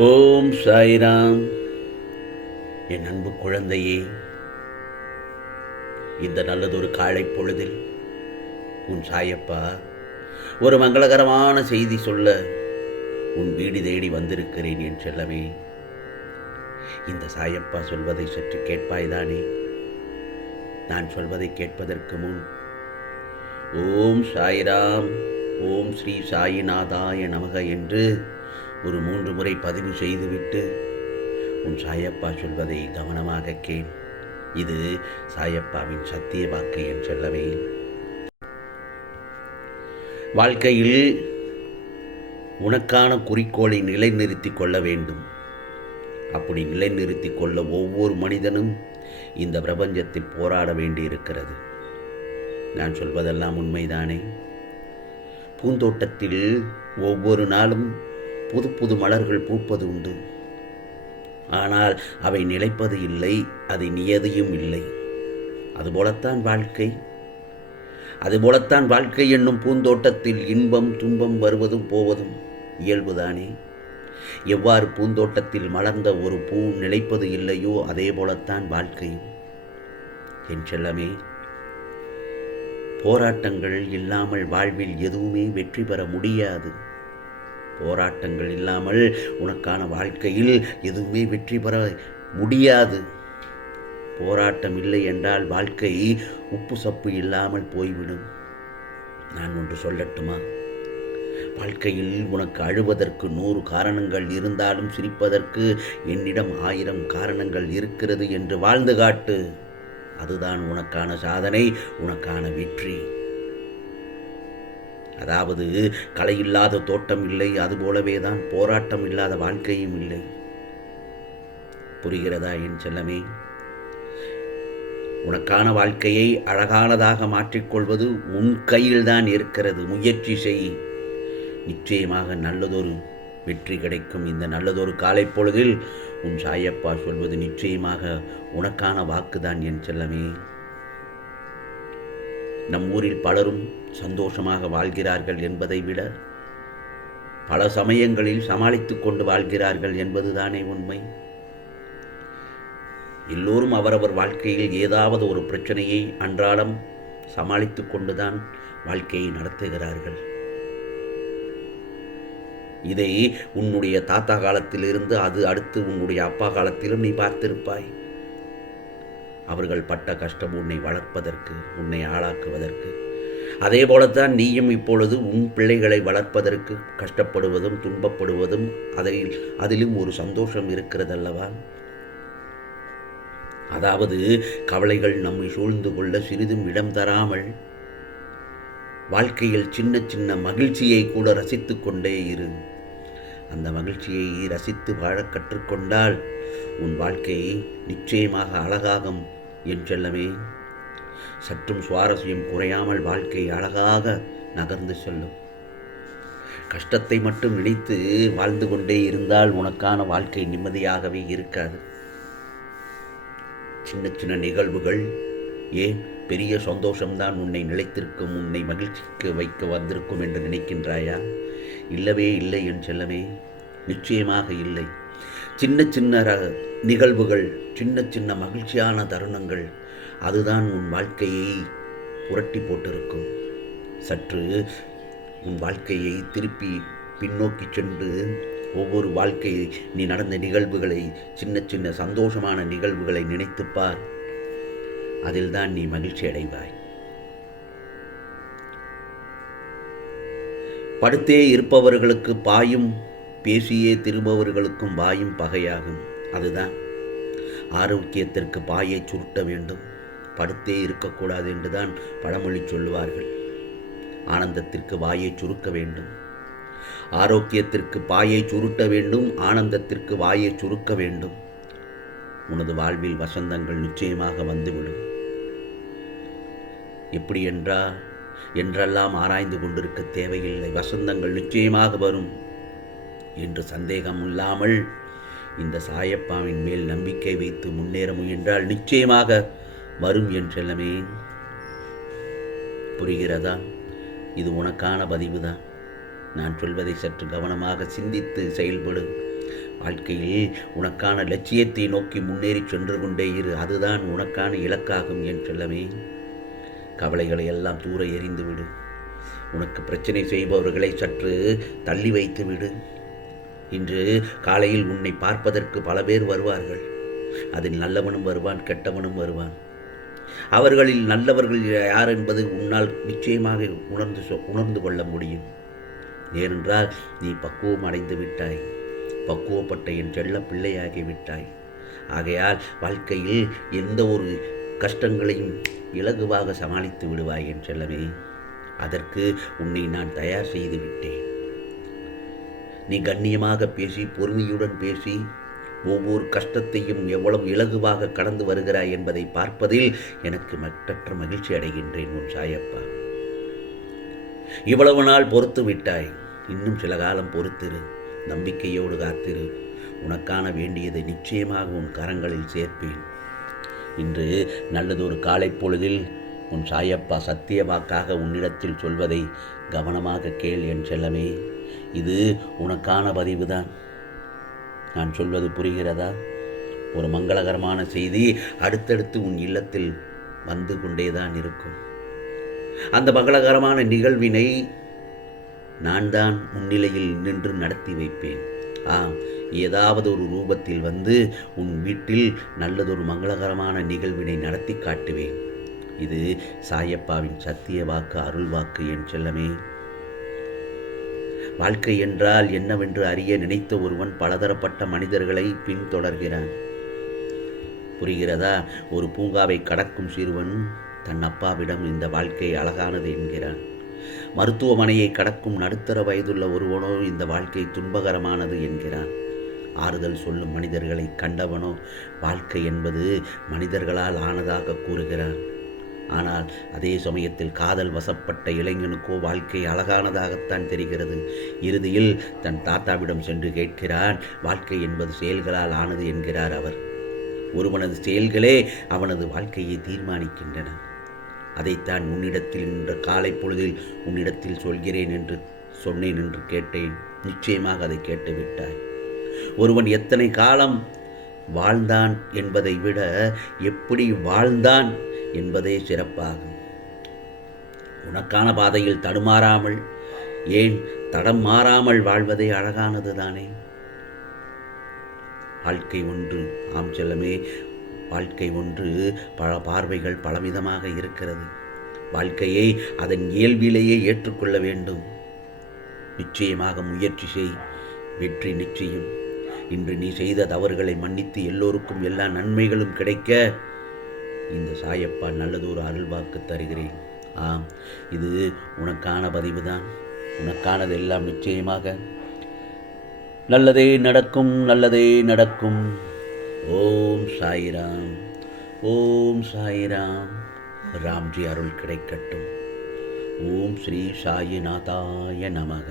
ஓம் சாய்ராம். என் அன்பு குழந்தையே, இந்த நல்லதொரு காலை பொழுதில் உன் சாயப்பா ஒரு மங்களகரமான செய்தி சொல்ல உன் வீடு தேடி வந்திருக்கிறேன் என் செல்லமே. இந்த சாயப்பா சொல்வதை சற்று கேட்பாய்தானே? நான் சொல்வதை கேட்பதற்கு முன் ஓம் சாய்ராம், ஓம் ஸ்ரீ சாயிநாதாய நமக என்று ஒரு 3 முறை பதிவு செய்துவிட்டு உன் சாயப்பா சொல்வதை கவனமாக கேள். இது சாயப்பாவின் சத்திய வாக்கு என் சொல்லவே. வாழ்க்கையில் உனக்கான குறிக்கோளை நிலைநிறுத்திக் கொள்ள வேண்டும். அப்படி நிலைநிறுத்திக் கொள்ள ஒவ்வொரு மனிதனும் இந்த பிரபஞ்சத்தில் போராட வேண்டியிருக்கிறது. நான் சொல்வதெல்லாம் உண்மைதானே? பூந்தோட்டத்தில் ஒவ்வொரு நாளும் புது புது மலர்கள் பூப்பது உண்டு. ஆனால் அவை நிலைப்பது இல்லை, அது நியதியும் இல்லை. அதுபோலத்தான் வாழ்க்கை. அதுபோலத்தான் வாழ்க்கை என்னும் பூந்தோட்டத்தில் இன்பம் துன்பம் வருவதும் போவதும் இயல்புதானே. எவ்வாறு பூந்தோட்டத்தில் மலர்ந்த ஒரு பூ நிலைப்பது இல்லையோ அதே போலத்தான் வாழ்க்கையும். என் செல்லமே, போராட்டங்கள் இல்லாமல் வாழ்வில் எதுவுமே வெற்றி பெற முடியாது. போராட்டங்கள் இல்லாமல் உனக்கான வாழ்க்கையில் எதுவுமே வெற்றி பெற முடியாது. போராட்டம் இல்லை என்றால் வாழ்க்கை உப்பு சப்பு இல்லாமல் போய்விடும். நான் ஒன்று சொல்லட்டுமா? வாழ்க்கையில் உனக்கு அழுவதற்கு 100 காரணங்கள் இருந்தாலும் சிரிப்பதற்கு என்னிடம் 1000 காரணங்கள் இருக்கிறது என்று வாழ்ந்து காட்டு. அதுதான் உனக்கான சாதனை, உனக்கான வெற்றி. அதாவது கலை இல்லாத தோட்டம் இல்லை, அதுபோலவே தான் போராட்டம் இல்லாத வாழ்க்கையும் இல்லை. புரிகிறதா என் செல்லமே? உனக்கான வாழ்க்கையை அழகானதாக மாற்றிக்கொள்வது உன் கையில்தான் இருக்கிறது. முயற்சி செய், நிச்சயமாக நல்லதொரு வெற்றி கிடைக்கும். இந்த நல்லதொரு காலை பொழுதில் உன் சாயப்பா சொல்வது நிச்சயமாக உனக்கான வாக்குதான் என் செல்லமே. நம் ஊரில் பலரும் சந்தோஷமாக வாழ்கிறார்கள் என்பதை விட பல சமயங்களில் சமாளித்துக் கொண்டு வாழ்கிறார்கள் என்பதுதானே உண்மை. எல்லோரும் அவரவர் வாழ்க்கையில் ஏதாவது ஒரு பிரச்சனையை அன்றாடம் சமாளித்துக் கொண்டுதான் வாழ்க்கையை நடத்துகிறார்கள். இதை உன்னுடைய தாத்தா காலத்திலிருந்து அது அடுத்து உன்னுடைய அப்பா காலத்திலும் நீ பார்த்திருப்பாய். அவர்கள் பட்ட கஷ்டம் உன்னை வளர்ப்பதற்கு, உன்னை ஆளாக்குவதற்கு. அதே போலத்தான் நீயும் இப்பொழுது உன் பிள்ளைகளை வளர்ப்பதற்கு கஷ்டப்படுவதும் துன்பப்படுவதும் அதிலும் ஒரு சந்தோஷம் இருக்கிறதல்லவா? அதாவது கவலைகள் நம்மை சூழ்ந்து கொள்ள சிறிதும் இடம் தராமல் வாழ்க்கையில் சின்ன சின்ன மகிழ்ச்சியை கூட ரசித்து கொண்டே இரு. அந்த மகிழ்ச்சியை ரசித்து வாழ கற்றுக்கொண்டால் உன் வாழ்க்கையை நிச்சயமாக அழகாகும் என் செல்லமே. சற்றும் சுவாரஸ்யம் குறையாமல் வாழ்க்கை அழகாக நகர்ந்து செல்லும். கஷ்டத்தை மட்டும் நினைத்து வாழ்ந்து கொண்டே இருந்தால் உனக்கான வாழ்க்கை நிம்மதியாகவே இருக்காது. சின்ன சின்ன நிகழ்வுகள், ஏன் பெரிய சந்தோஷம்தான் உன்னை நிலைத்திருக்கும், உன்னை மகிழ்ச்சிக்கு வைக்க வந்திருக்கும் என்று நினைக்கின்றாயா? இல்லவே இல்லை என் செல்லமே, நிச்சயமாக இல்லை. சின்ன சின்ன நிகழ்வுகள், சின்ன சின்ன மகிழ்ச்சியான தருணங்கள், அதுதான் உன் வாழ்க்கையை புரட்டி போட்டிருக்கும். சற்று உன் வாழ்க்கையை திருப்பி பின்னோக்கி சென்று ஒவ்வொரு வாழ்க்கையை நீ நடந்த நிகழ்வுகளை, சின்ன சின்ன சந்தோஷமான நிகழ்வுகளை நினைத்துப்பார். அதில்தான் நீ மகிழ்ச்சி அடைவாய். படுத்தே இருப்பவர்களுக்கு பாயும், பேசியே திரும்பவர்களுக்கும் வாயும் பகையாகும். அதுதான் ஆரோக்கியத்திற்கு பாயை சுருட்ட வேண்டும், படுத்தே இருக்கக்கூடாது என்றுதான் பழமொழி சொல்லுவார்கள். ஆனந்தத்திற்கு வாயை சுருக்க வேண்டும். ஆரோக்கியத்திற்கு பாயை சுருட்ட வேண்டும், ஆனந்தத்திற்கு வாயை சுருக்க வேண்டும். உனது வாழ்வில் வசந்தங்கள் நிச்சயமாக வந்துவிடும். எப்படி என்றெல்லாம் ஆராய்ந்து கொண்டிருக்க தேவையில்லை. வசந்தங்கள் நிச்சயமாக வரும் என்று சந்தேகம் இல்லாமல் இந்த சாயப்பாவின் மேல் நம்பிக்கை வைத்து முன்னேற முயன்றால் நிச்சயமாக வரும் என் செல்லமே. புரிகிறதா? இது உனக்கான பதிவுதான். நான் சொல்வதை சற்று கவனமாக சிந்தித்து செயல்படு. வாழ்க்கையில் உனக்கான லட்சியத்தை நோக்கி முன்னேறி சென்று கொண்டே இரு. அதுதான் உனக்கான இலக்காகும் என் செல்லமே. கவலைகளை எல்லாம் தூர எறிந்துவிடு. உனக்கு பிரச்சனை செய்பவர்களை சற்று தள்ளி வைத்து விடு. இன்று காலையில் உன்னை பார்ப்பதற்கு பல பேர் வருவார்கள். அதில் நல்லவனும் வருவான், கெட்டவனும் வருவான். அவர்களில் நல்லவர்கள் யார் என்பது உன்னால் நிச்சயமாக உணர்ந்து கொள்ள முடியும். ஏனென்றால் நீ பக்குவம் அடைந்து விட்டாய். பக்குவப்பட்ட என் செல்ல பிள்ளையாகி விட்டாய். ஆகையால் வாழ்க்கையில் எந்த ஒரு கஷ்டங்களையும் இலகுவாக சமாளித்து விடுவாய் என் செல்லமே. அதற்கு உன்னை நான் தயார் செய்து விட்டேன். நீ கண்ணியமாக பேசி, பொறுமையுடன் பேசி, ஒவ்வொரு கஷ்டத்தையும் எவ்வளவு இலகுவாக கடந்து வருகிறாய் என்பதை பார்ப்பதில் எனக்கு மற்றற்ற மகிழ்ச்சி அடைகின்றேன் உன் சாயப்பா. இவ்வளவு நாள் பொறுத்து விட்டாய். இன்னும் சில காலம் பொறுத்திரு. நம்பிக்கையோடு காத்திரு. உனக்கான வேண்டியதை நிச்சயமாக உன் கரங்களில் சேர்ப்பேன். இன்று நல்லதொரு காலை பொழுதில் உன் சாயப்பா சத்திய வாக்காக உன்னிடத்தில் சொல்வதை கவனமாக கேள் என் செல்லமே. இது உனக்கான பதிவுதான். நான் சொல்வது புரிகிறதா? ஒரு மங்களகரமான செய்தி அடுத்தடுத்து உன் இல்லத்தில் வந்து கொண்டேதான் இருக்கும். அந்த மங்களகரமான நிகழ்வினை நான் தான் முன்னிலையில் நின்று நடத்தி வைப்பேன். ஏதாவது ஒரு ரூபத்தில் வந்து உன் வீட்டில் நல்லதொரு மங்களகரமான நிகழ்வினை நடத்தி காட்டுவேன். இது சாயப்பாவின் சத்திய வாக்கு, அருள் வாக்கு என் செல்லமே. வாழ்க்கை என்றால் என்னவென்று அறிய நினைத்த ஒருவன் பலதரப்பட்ட மனிதர்களை பின்தொடர்கிறான். புரிகிறதா? ஒரு பூங்காவை கடக்கும் சிறுவன் தன் அப்பாவிடம் இந்த வாழ்க்கை அழகானது என்கிறான். மருத்துவமனையை கடக்கும் நடுத்தர வயதுள்ள ஒருவனோ இந்த வாழ்க்கை துன்பகரமானது என்கிறான். ஆறுதல் சொல்லும் மனிதர்களை கண்டவனோ வாழ்க்கை என்பது மனிதர்களால் ஆனதாக கூறுகிறான். ஆனால் அதே சமயத்தில் காதல் வசப்பட்ட இளைஞனுக்கோ வாழ்க்கை அழகானதாகத்தான் தெரிகிறது. இறுதியில் தன் தாத்தாவிடம் சென்று கேட்கிறான். வாழ்க்கை என்பது செயல்களால் ஆனது என்கிறார் அவர். ஒருவனது செயல்களே அவனது வாழ்க்கையை தீர்மானிக்கின்றன. அதைத்தான் உன்னிடத்தில் இன்ற காலை பொழுதில் உன்னிடத்தில் சொல்கிறேன் என்று சொன்னேன் என்று கேட்டேன். நிச்சயமாக அதை கேட்டுவிட்டாய். ஒருவன் எத்தனை காலம் வாழ்ந்தான் என்பதை விட எப்படி வாழ்ந்தான் என்பதே சிறப்பாகும். உனக்கான பாதையில் தடுமாறாமல், ஏன் தடம் மாறாமல் வாழ்வதே அழகானது தானே. வாழ்க்கை ஒன்று, ஆம் செல்லமே, வாழ்க்கை ஒன்று. பல பார்வைகள் பலவிதமாக இருக்கிறது. வாழ்க்கையை அதன் இயல்பிலேயே ஏற்றுக்கொள்ள வேண்டும். நிச்சயமாக முயற்சி செய், வெற்றி நிச்சயம். இன்று நீ செய்த தவறுகளை மன்னித்து எல்லோருக்கும் எல்லா நன்மைகளும் கிடைக்க இந்த சாயப்பா நல்லதொரு அருள்வாக்கு தருகிறேன். இது உனக்கான பதிவுதான். உனக்கானதெல்லாம் நிச்சயமாக நல்லதே நடக்கும், நல்லதே நடக்கும். ஓம் சாய்ராம், ஓம் சாய்ராம். ராம்ஜி அருள் கிடைக்கட்டும். ஓம் ஸ்ரீ சாயிநாதாய நமக.